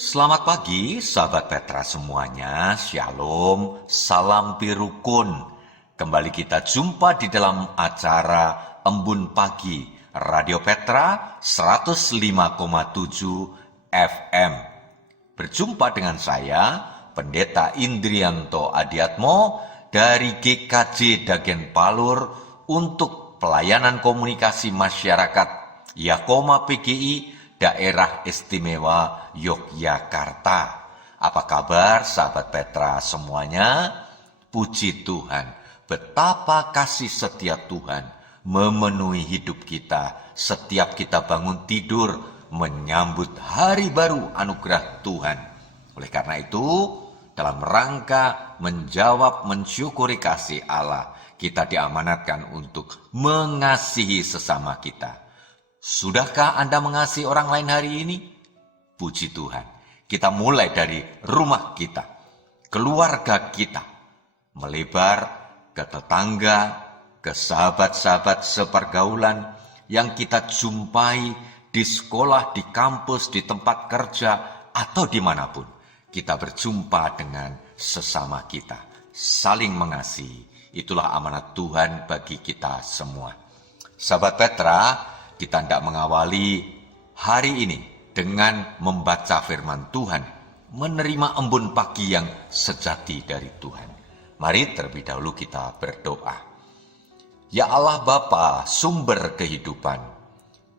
Selamat pagi, sahabat Petra semuanya. Shalom, salam pirukun. Kembali kita jumpa di dalam acara Embun Pagi, Radio Petra 105,7 FM. Berjumpa dengan saya, Pendeta Indrianto Adiatmo dari GKJ Dagen Palur untuk pelayanan komunikasi masyarakat Yakoma PGI Daerah Istimewa Yogyakarta. Apa kabar sahabat Petra semuanya? Puji Tuhan, betapa kasih setia Tuhan memenuhi hidup kita setiap kita bangun tidur menyambut hari baru anugerah Tuhan. Oleh karena itu, dalam rangka mensyukuri kasih Allah, kita diamanatkan untuk mengasihi sesama kita. Sudahkah Anda mengasihi orang lain hari ini? Puji Tuhan, kita mulai dari rumah kita, keluarga kita, melebar ke tetangga, ke sahabat-sahabat sepergaulan yang kita jumpai di sekolah, di kampus, di tempat kerja, atau dimanapun. Kita berjumpa dengan sesama kita, saling mengasihi. Itulah amanat Tuhan bagi kita semua. Sahabat Petra, kita hendak mengawali hari ini dengan membaca firman Tuhan, menerima embun pagi yang sejati dari Tuhan. Mari terlebih dahulu kita berdoa. Ya Allah Bapa, sumber kehidupan.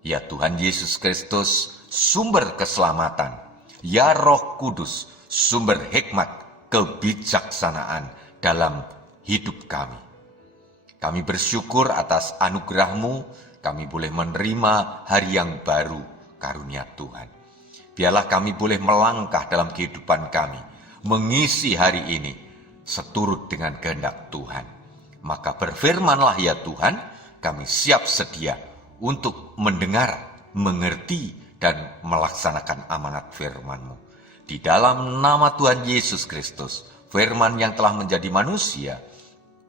Ya Tuhan Yesus Kristus, sumber keselamatan. Ya Roh Kudus, sumber hikmat, kebijaksanaan dalam hidup kami. Kami bersyukur atas anugerah-Mu. Kami boleh menerima hari yang baru karunia Tuhan. Biarlah kami boleh melangkah dalam kehidupan kami, mengisi hari ini seturut dengan kehendak Tuhan. Maka berfirmanlah ya Tuhan, kami siap sedia untuk mendengar, mengerti, dan melaksanakan amanat firman-Mu. Di dalam nama Tuhan Yesus Kristus, firman yang telah menjadi manusia,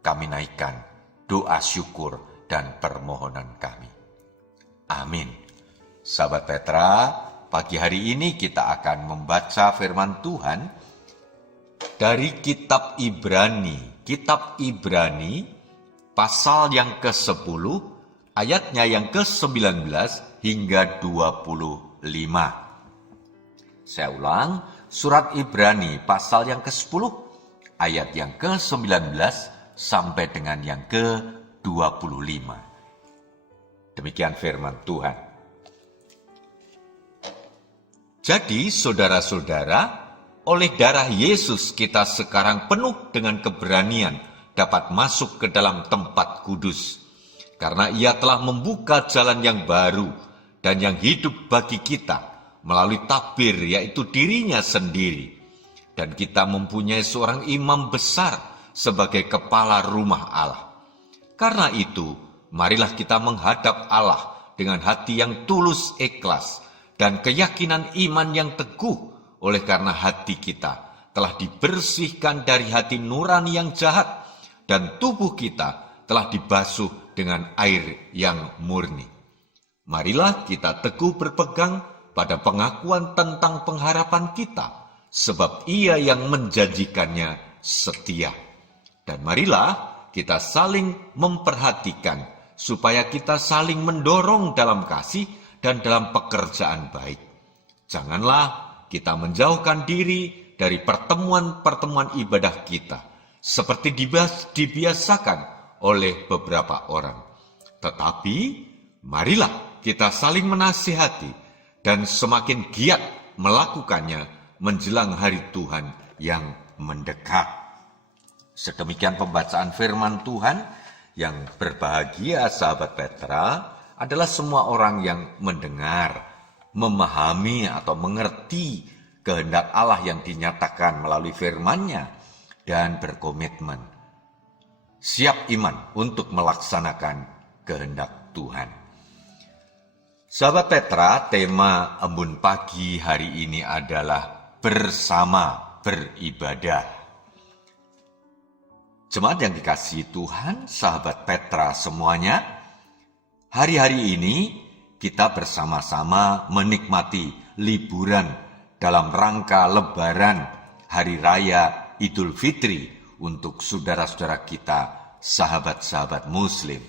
kami naikkan doa syukur dan permohonan kami. Amin. Sahabat Petra, pagi hari ini kita akan membaca firman Tuhan dari kitab Ibrani. Kitab Ibrani pasal yang ke-10, ayatnya yang ke-19 hingga 25. Saya ulang, surat Ibrani pasal yang ke-10, ayat yang ke-19 sampai dengan yang ke-25. Demikian firman Tuhan. Jadi saudara-saudara, oleh darah Yesus kita sekarang penuh dengan keberanian dapat masuk ke dalam tempat kudus. Karena Ia telah membuka jalan yang baru dan yang hidup bagi kita melalui tabir, yaitu dirinya sendiri. Dan kita mempunyai seorang imam besar sebagai kepala rumah Allah. Karena itu, marilah kita menghadap Allah dengan hati yang tulus ikhlas dan keyakinan iman yang teguh, oleh karena hati kita telah dibersihkan dari hati nurani yang jahat dan tubuh kita telah dibasuh dengan air yang murni. Marilah kita teguh berpegang pada pengakuan tentang pengharapan kita, sebab Ia yang menjanjikannya setia. Dan marilah kita saling memperhatikan, supaya kita saling mendorong dalam kasih dan dalam pekerjaan baik. Janganlah kita menjauhkan diri dari pertemuan-pertemuan ibadah kita, seperti dibiasakan oleh beberapa orang. Tetapi, marilah kita saling menasihati dan semakin giat melakukannya menjelang hari Tuhan yang mendekat. Sedemikian pembacaan firman Tuhan. Yang berbahagia sahabat Petra adalah semua orang yang mendengar, memahami atau mengerti kehendak Allah yang dinyatakan melalui firman-Nya dan berkomitmen siap iman untuk melaksanakan kehendak Tuhan. Sahabat Petra, tema embun pagi hari ini adalah bersama beribadah. Jemaat yang dikasihi Tuhan, sahabat Petra semuanya, hari-hari ini kita bersama-sama menikmati liburan dalam rangka Lebaran Hari Raya Idul Fitri untuk saudara-saudara kita, sahabat-sahabat Muslim.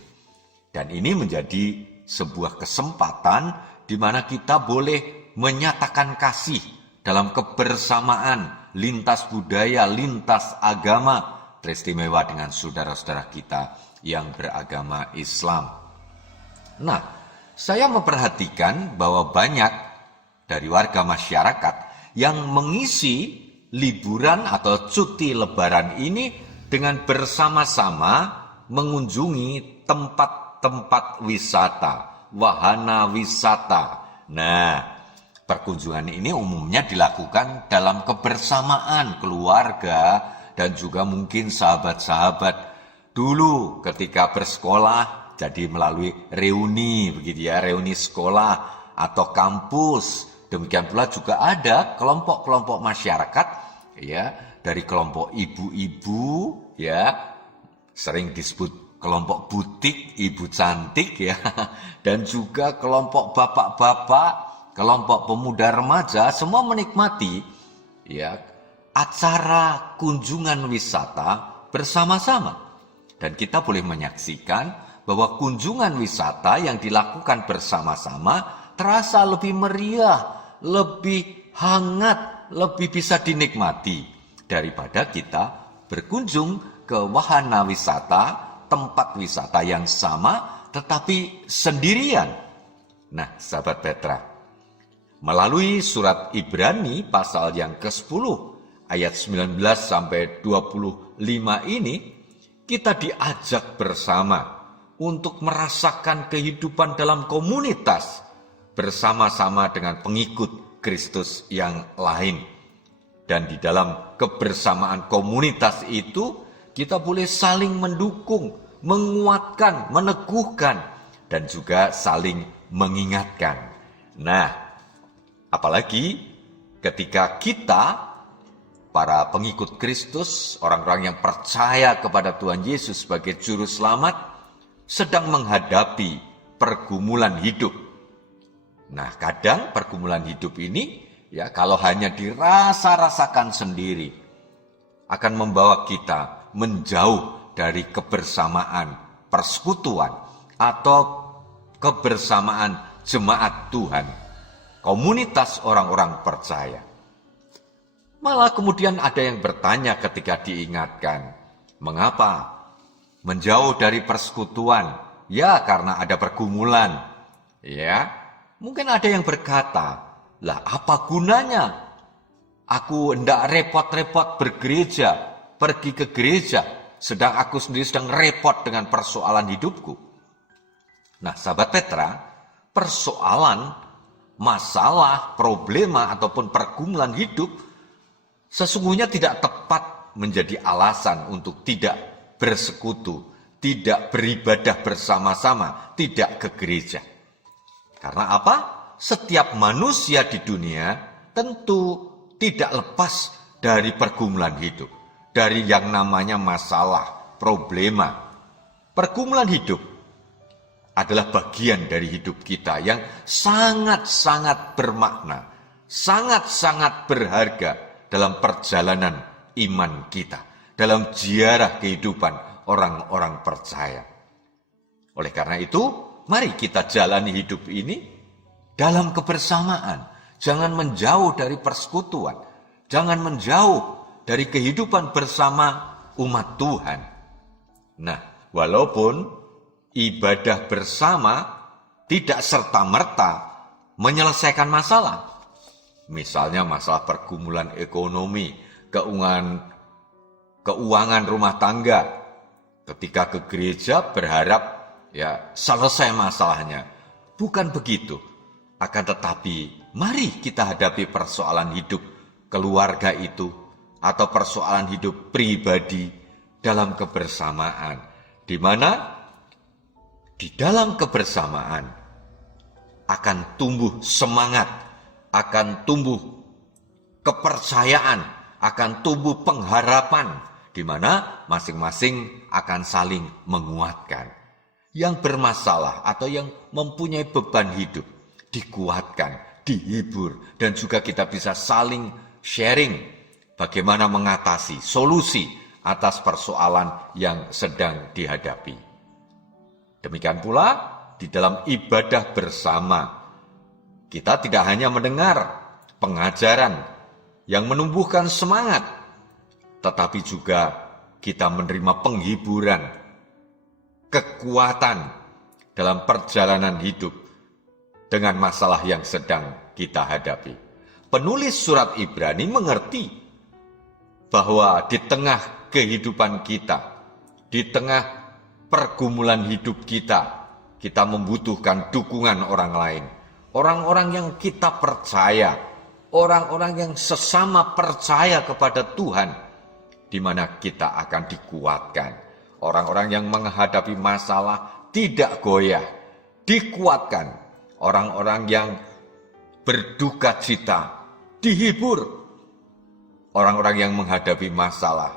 Dan ini menjadi sebuah kesempatan di mana kita boleh menyatakan kasih dalam kebersamaan lintas budaya, lintas agama, teristimewa dengan saudara-saudara kita yang beragama Islam. Nah, saya memperhatikan bahwa banyak dari warga masyarakat yang mengisi liburan atau cuti Lebaran ini dengan bersama-sama mengunjungi tempat-tempat wisata, wahana wisata. Nah, perkunjungan ini umumnya dilakukan dalam kebersamaan keluarga dan juga mungkin sahabat-sahabat dulu ketika bersekolah. Jadi melalui reuni begitu ya, reuni sekolah atau kampus. Demikian pula juga ada kelompok-kelompok masyarakat ya, dari kelompok ibu-ibu ya, sering disebut kelompok butik ibu cantik ya, dan juga kelompok bapak-bapak, kelompok pemuda remaja, semua menikmati ya acara kunjungan wisata bersama-sama. Dan kita boleh menyaksikan bahwa kunjungan wisata yang dilakukan bersama-sama terasa lebih meriah, lebih hangat, lebih bisa dinikmati daripada kita berkunjung ke wahana wisata, tempat wisata yang sama tetapi sendirian. Nah, sahabat Petra, melalui surat Ibrani pasal yang ke-10 ayat 19 sampai 25 ini kita diajak bersama untuk merasakan kehidupan dalam komunitas bersama-sama dengan pengikut Kristus yang lain. Dan di dalam kebersamaan komunitas itu kita boleh saling mendukung, menguatkan, meneguhkan, dan juga saling mengingatkan. Nah, apalagi ketika kita, para pengikut Kristus, orang-orang yang percaya kepada Tuhan Yesus sebagai Juru Selamat, sedang menghadapi pergumulan hidup. Nah, kadang pergumulan hidup ini ya kalau hanya dirasa-rasakan sendiri akan membawa kita menjauh dari kebersamaan persekutuan atau kebersamaan jemaat Tuhan, komunitas orang-orang percaya. Malah kemudian ada yang bertanya ketika diingatkan, mengapa menjauh dari persekutuan? Ya, karena ada pergumulan. Ya, mungkin ada yang berkata, lah apa gunanya? Aku hendak repot-repot bergereja, pergi ke gereja, sedang aku sendiri sedang repot dengan persoalan hidupku. Nah, sahabat Petra, persoalan, masalah, problema ataupun pergumulan hidup sesungguhnya tidak tepat menjadi alasan untuk tidak bersekutu, tidak beribadah bersama-sama, tidak ke gereja. Karena apa? Setiap manusia di dunia tentu tidak lepas dari pergumulan hidup, dari yang namanya masalah, problema. Pergumulan hidup adalah bagian dari hidup kita yang sangat-sangat bermakna, sangat-sangat berharga dalam perjalanan iman kita, dalam ziarah kehidupan orang-orang percaya. Oleh karena itu, mari kita jalani hidup ini dalam kebersamaan. Jangan menjauh dari persekutuan. Jangan menjauh dari kehidupan bersama umat Tuhan. Nah, walaupun ibadah bersama tidak serta-merta menyelesaikan masalah. Misalnya masalah pergumulan ekonomi, keuangan rumah tangga. Ketika ke gereja berharap ya selesai masalahnya. Bukan begitu. Akan tetapi mari kita hadapi persoalan hidup keluarga itu atau persoalan hidup pribadi dalam kebersamaan. Di mana di dalam kebersamaan akan tumbuh semangat, akan tumbuh kepercayaan, akan tumbuh pengharapan, di mana masing-masing akan saling menguatkan. Yang bermasalah atau yang mempunyai beban hidup dikuatkan, dihibur, dan juga kita bisa saling sharing bagaimana mengatasi solusi atas persoalan yang sedang dihadapi. Demikian pula di dalam ibadah bersama, kita tidak hanya mendengar pengajaran yang menumbuhkan semangat, tetapi juga kita menerima penghiburan, kekuatan dalam perjalanan hidup dengan masalah yang sedang kita hadapi. Penulis surat Ibrani mengerti bahwa di tengah kehidupan kita, di tengah pergumulan hidup kita, kita membutuhkan dukungan orang lain. Orang-orang yang kita percaya, orang-orang yang sesama percaya kepada Tuhan, di mana kita akan dikuatkan. Orang-orang yang menghadapi masalah tidak goyah, dikuatkan. Orang-orang yang berduka cita, dihibur. Orang-orang yang menghadapi masalah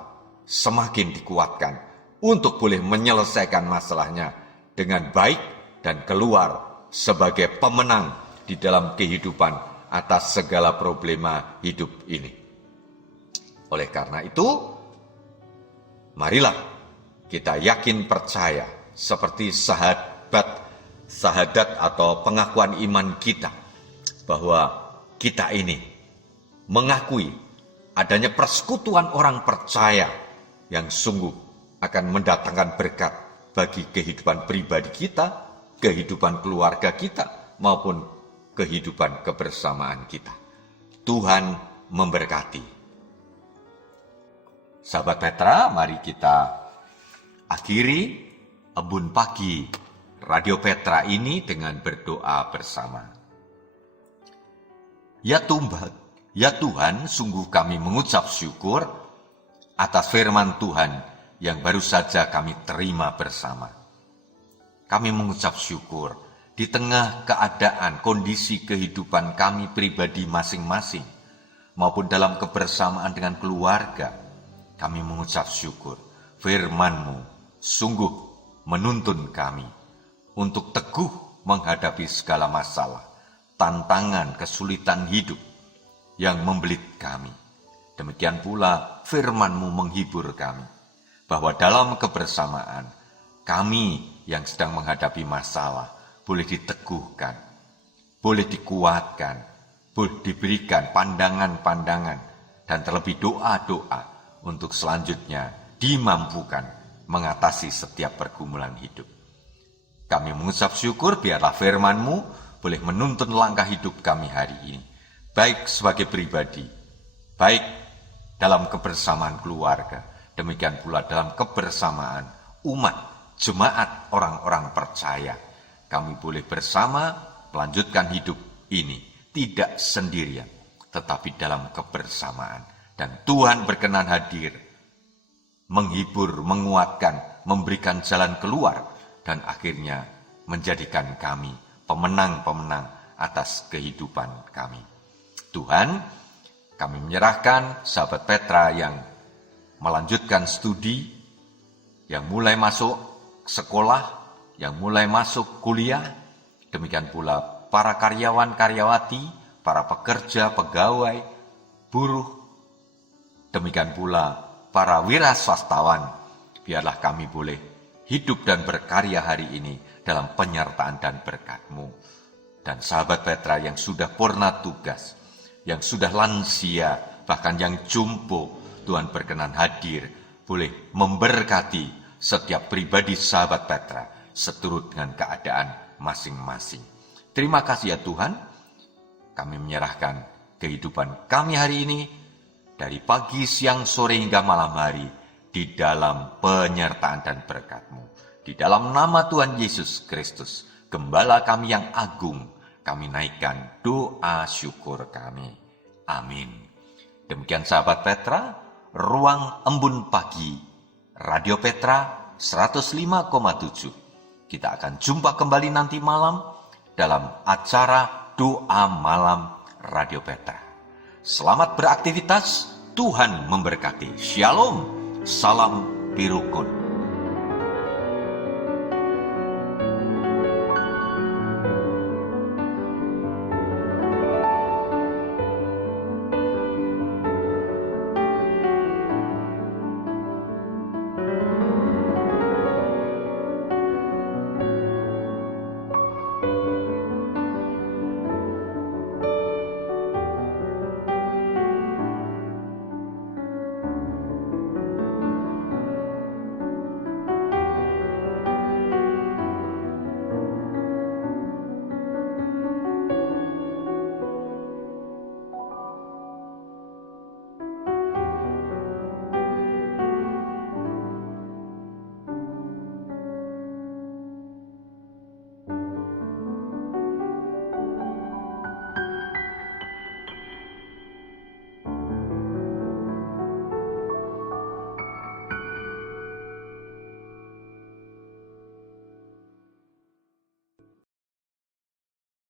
semakin dikuatkan untuk boleh menyelesaikan masalahnya dengan baik dan keluar sebagai pemenang di dalam kehidupan atas segala problema hidup ini. Oleh karena itu, marilah kita yakin percaya seperti sahadat atau pengakuan iman kita bahwa kita ini mengakui adanya persekutuan orang percaya yang sungguh akan mendatangkan berkat bagi kehidupan pribadi kita, kehidupan keluarga kita, maupun kehidupan kebersamaan kita. Tuhan memberkati. Sahabat Petra, mari kita akhiri embun pagi Radio Petra ini dengan berdoa bersama. Ya Tuhan, sungguh kami mengucap syukur atas firman Tuhan yang baru saja kami terima bersama. Kami mengucap syukur di tengah keadaan kondisi kehidupan kami pribadi masing-masing maupun dalam kebersamaan dengan keluarga. Kami mengucap syukur firman-Mu sungguh menuntun kami untuk teguh menghadapi segala masalah, tantangan, kesulitan hidup yang membelit kami. Demikian pula firman-Mu menghibur kami, bahwa dalam kebersamaan kami yang sedang menghadapi masalah boleh diteguhkan, boleh dikuatkan, boleh diberikan pandangan-pandangan, dan terlebih doa-doa untuk selanjutnya dimampukan mengatasi setiap pergumulan hidup. Kami mengucap syukur biarlah firman-Mu boleh menuntun langkah hidup kami hari ini, baik sebagai pribadi, baik dalam kebersamaan keluarga, demikian pula dalam kebersamaan umat, jemaat orang-orang percaya. Kami boleh bersama melanjutkan hidup ini, tidak sendirian, tetapi dalam kebersamaan. Dan Tuhan berkenan hadir, menghibur, menguatkan, memberikan jalan keluar, dan akhirnya menjadikan kami pemenang-pemenang atas kehidupan kami. Tuhan, kami menyerahkan sahabat Petra yang melanjutkan studi, yang mulai masuk sekolah, yang mulai masuk kuliah, demikian pula para karyawan-karyawati, para pekerja, pegawai, buruh, demikian pula para wira swastawan. Biarlah kami boleh hidup dan berkarya hari ini dalam penyertaan dan berkat-Mu. Dan sahabat Petra yang sudah purna tugas, yang sudah lansia, bahkan yang jumbo, Tuhan berkenan hadir, boleh memberkati setiap pribadi sahabat Petra seturut dengan keadaan masing-masing. Terima kasih ya Tuhan, kami menyerahkan kehidupan kami hari ini, dari pagi, siang, sore, hingga malam hari, di dalam penyertaan dan berkat-Mu. Di dalam nama Tuhan Yesus Kristus, Gembala kami yang agung, kami naikkan doa syukur kami. Amin. Demikian sahabat Petra, ruang embun pagi, Radio Petra 105,7. Kita akan jumpa kembali nanti malam dalam acara Doa Malam Radio Petra. Selamat beraktivitas, Tuhan memberkati. Shalom, salam birukun.